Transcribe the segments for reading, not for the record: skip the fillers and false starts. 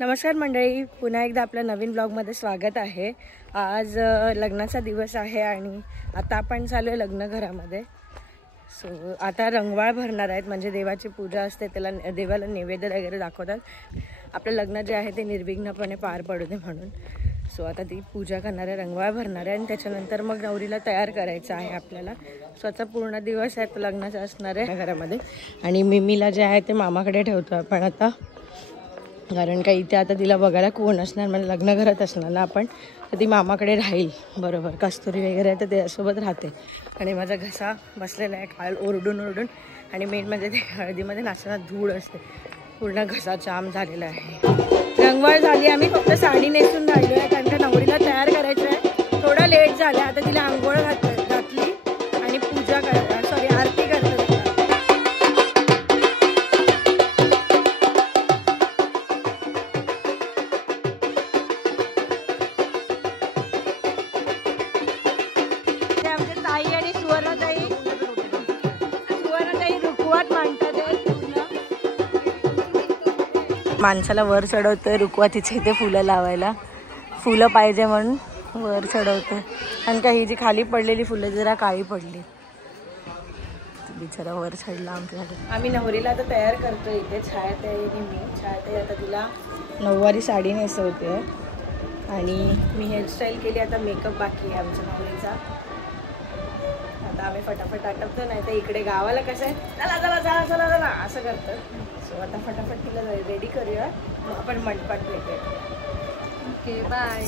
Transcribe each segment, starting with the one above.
नमस्कार मंडळी, पुन्हा एकदा आपल्या नवीन ब्लॉगमध्ये स्वागत आहे। आज लग्नाचा दिवस आहे आणि आता आपण चालू आहे लग्न घरामध्ये। सो आता रंगवाळ भरणार आहेत, म्हणजे देवाची पूजा असते, त्याला देवाला नैवेद्य वगैरे दाखवतात। आपलं लग्न जे आहे ते निर्विघ्नपणे पार पडू दे म्हणून। सो आता ती पूजा करणार आहे, रंगवाळ भरणार आहे आणि त्याच्यानंतर मग नवरीला तयार करायचं आहे आपल्याला। सो आता पूर्ण दिवस आहे तो लग्नाचा असणार आहे घरामध्ये। आणि मिमीला जे आहे ते मामाकडे ठेवतो आपण आता, कारण का इथे आता तिला बघायला कोण असणार, म्हणजे लग्न घरात असणार ना आपण, तर ती मामाकडे राहील बरोबर। कस्तुरी वगैरे आहे तर त्यासोबत राहते। आणि माझा घसा बसलेला आहे काल ओरडून ओरडून, आणि मेन म्हणजे ते हळदीमध्ये नाचताना धूळ असते, पूर्ण घसा जाम झालेला आहे। रंगवाळ झाली, आम्ही फक्त साडी नेसून राहिलो आहे कारण का नवरीला तयार करायचं आहे। थोडा लेट झाला, आता तिला आंघोळ घातली आणि पूजा करतात, सॉरी आरती करतात। माणसाला वर चढवतोय रुकवा, तिथे इथे फुलं लावायला, फुलं पाहिजे म्हणून वर चढवतोय। कारण का ही जी खाली पडलेली फुलं जरा काळी पडली, बिचारा वर चढला आमच्यासाठी। आम्ही नवरीला आता तयार करतोय इथे, छायाताईने मी छायाताई आता तिला नऊवारी साडी नेसवते आणि मी हेअरस्टाईल केली, आता मेकअप बाकी आहे आमच्या नवरीचा। आता आम्ही फटाफट आटपतो, नाही तर इकडे गावाला कसं आहे चला चला चला चला चला असं करतं। सो आता फटाफट तिला रेडी करूया, मग आपण मंडपात भेटूया। Okay bye.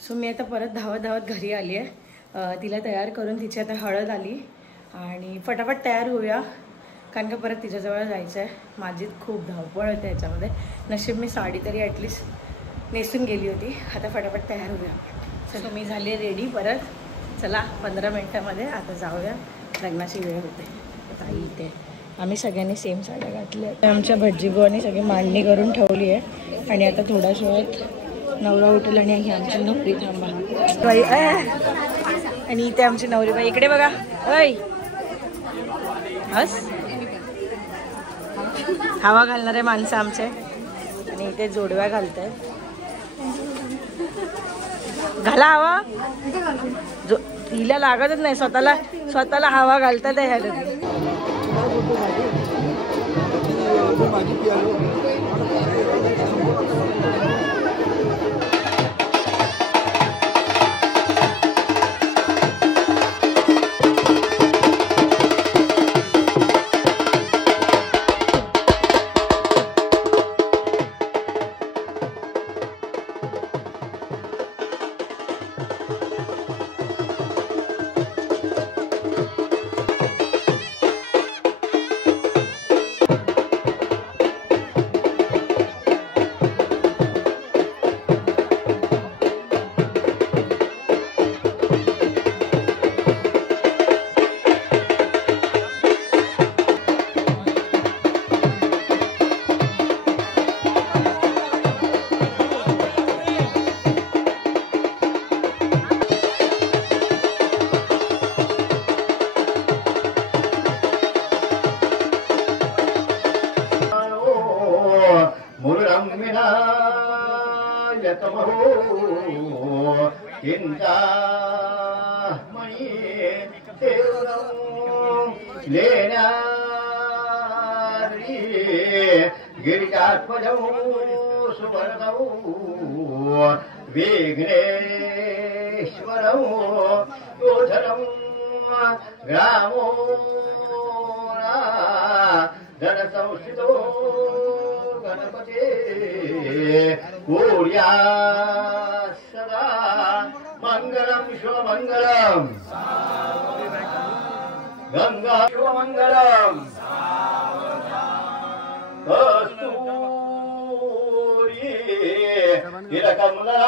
सो मी आता परत धावत धावत घरी आली आहे, तिला तयार करून तिची आता हळद आली आणि फटाफट तयार होऊया, कारण का परत तिच्याजवळ जायचं आहे। माझी खूप धावपळ होते याच्यामध्ये, नशीब मी साडी तरी ॲटलिस्ट नेसून गेली होती। आता फटाफट तयार होऊया। सो मी झाली रेडी परत, चला 15 मिनटामध्ये आता जाऊया, लग्नाची वेळ होते। ताई इथे आम्ही सगळ्यांनी सेम साड्या घातल्या, आमच्या भटजीबुवांनी सगळी मांडणी करून ठेवली आहे आणि आता थोड्याच वेळात नवरा उठेल आणि ही आमची नवरी थांबा बाई आणि इथे आमची नवरी बाई, इकडे बघा ऐ हस, हवा घालणारे माणसं आमचे, आणि इथे जोडव्या घालतायत, घाला हवा, जो हिला लागतच नाही, स्वतःला हवा घालतात ह्या लोक। गिरिजात्मजौ सुवर्णौ विघ्नेश्वरौ योधनौ ग्रामो धनसंस्थितो गणपते कुर्या सदा मंगलम शिवमंगलम गंगा शिवमंगलम कस्तूरी तिलकमला।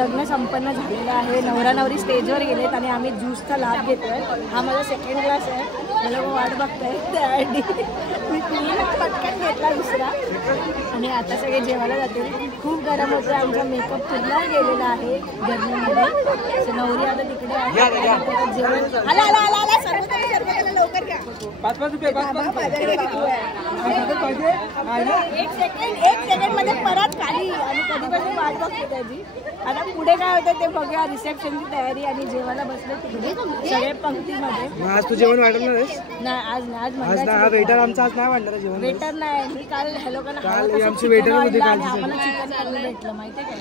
लग्न संपन्न झालेलं आहे. नवरा नवरी स्टेजवर गेलेत आणि आम्ही ज्यूसचा लाभ घेतोय. हा माझा सेकंड ग्लास आहे. मला वाट बघताय त्याआधी मी पटकन घेतला दुसरा आणि आता सगळे जेवायला जातील. खूप गरम होतं. आमचा मेकअप पूर्ण गेलेला आहे गरमीमध्ये. नवरी आता तिकडे आहे. जेवण आला आला आला आला सर्व लवकर घ्या. 5-5 रुपये एक सेकंड मध्ये परत खाली आणि कधीपासून वाट बघते त्याची. आता पुढे काय होतं ते बघूया. रिसेप्शनची तयारी आणि जेवायला बसले तिकडे सगळे पंक्तीमध्ये. आज तू जेवण वाढवणार आहेस? नाही आज वेटर आमचा आज नाही वाढणार जेवण. वेटर नाही. मी काल ह्या लोकांना आमची वेटर मध्ये काल आम्हाला चिकन करून भेटलं माहिती काय.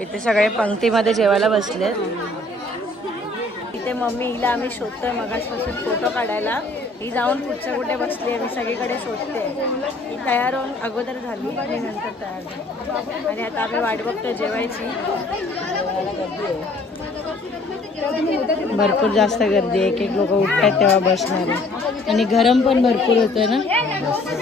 इथे सगळे पंक्तीमध्ये जेवायला बसले. इथे मम्मी हिला आम्ही शोधतोय मगासपासून फोटो काढायला. ही जाऊन कुठच्या कुठे बसली आहे. मी सगळीकडे शोधते. ही तयार होऊन अगोदर झाली आणि नंतर तयार झाली आणि आता आम्ही वाट बघतोय जेवायची. भरपूर जास्त गर्दी आहे. एक लोक उठतात तेव्हा बसणार आहे आणि गरम पण भरपूर होतंय ना.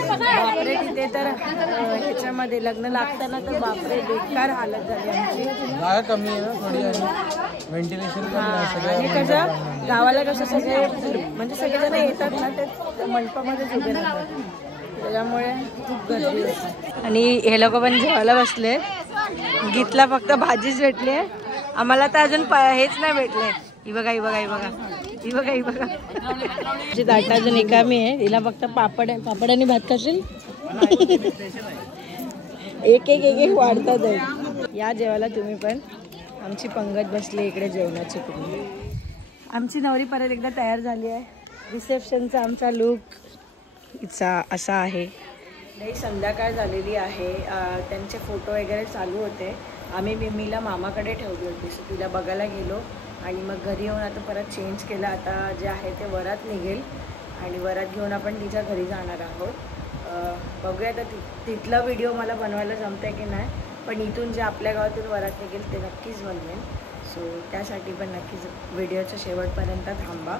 बापरे तिथे तर ह्याच्यामध्ये लग्न लागताना तर बापरे बेकार हालत झाली आमची. जागा कमी आहे ना थोडी आणि व्हेंटिलेशन आणि कसं गावाला कसं सगळे म्हणजे सगळेजण येतात ना ते मंडपामध्येच उभे राहतात. त्याच्यामुळे खूप गर्दी होती. आणि हे लोक पण जेवायला बसले. गीतला फक्त भाजीच भेटली आहे. आम्हाला तर अजून हेच नाही भेटले. ही बघा ही बघा ही बघा ही बघा ही बघा. ताट अजून एकामी आहे. तिला फक्त पापड आहे. पापड आणि भात खाशील. एक एक एक एक वाढतात आहे. या जेवायला तुम्ही पण. आमची पंगत बसली इकडे जेवणाची पूर्ण. आमची नवरी परत एकदा तयार झाली आहे. रिसेप्शनचा आमचा लुक इचा असा आहे. नाही संध्याकाळ झालेली आहे. त्यांचे फोटो वगैरे चालू होते. आम्ही मिमीला मामाकडे ठेवली होती. सो तिला बघायला गेलो आणि मग घरी येऊन आता परत चेंज केलं. आता जे आहे ते वरात निघेल आणि वरात घेऊन आपण तिच्या घरी जाणार आहोत. बघूया आता तिथला व्हिडिओ मला बनवायला जमतंय की नाही. पण इथून जे आपल्या गावातून वरात निघेल ते नक्कीच बनवेन. सो त्यासाठी पण नक्कीच व्हिडिओच्या शेवटपर्यंत थांबा.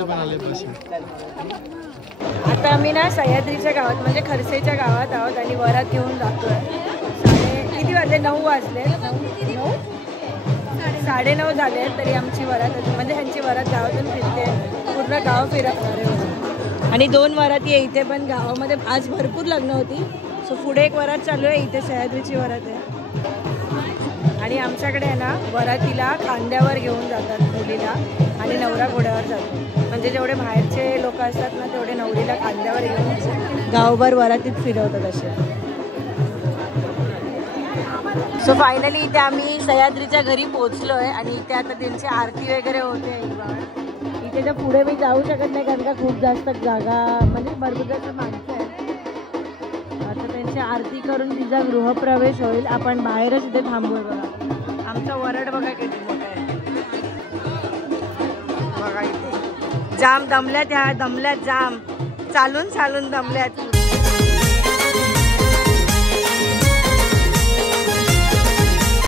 पण आले बस. आता आम्ही ना सह्याद्रीच्या गावात म्हणजे खरसेच्या गावात आहोत आणि वरात घेऊन जातोय. किती वाजले? 9 वाजले. 9:30 झाले तरी आमची वरात म्हणजे ह्यांची वरात गावातून फिरते. पूर्ण गाव फिरणार आहे आणि 2 वराती आहे इथे पण गावामध्ये. आज भरपूर लग्न होती. सो पुढे एक वरात चालू आहे. इथे सह्याद्रीची वरात आहे आणि आमच्याकडे आहे ना वरातीला खांद्यावर घेऊन जातात मुलीला आणि नवरा घोड्यावर जातो. म्हणजे जेवढे बाहेरचे लोक असतात ना तेवढे नवरीला खांद्यावर घेऊन गावभर वरातीत फिरवतात असे. सो फायनली इथे आम्ही सह्याद्रीच्या घरी पोहोचलोय आणि इथे आता त्यांची आरती वगैरे होते. इथे पुढे मी जाऊ शकत नाही कारण का खूप जास्त जागा म्हणजे भरपूर जास्त माणसं आहे. आता त्यांची आरती करून तिचा गृहप्रवेश होईल. आपण बाहेरच इथे थांबूय. बघा आमचा वरड बघा किती मोठा आहे. बघा इथे जाम दमल्यात. ह्या दमल्यात जाम चालून दमल्यात.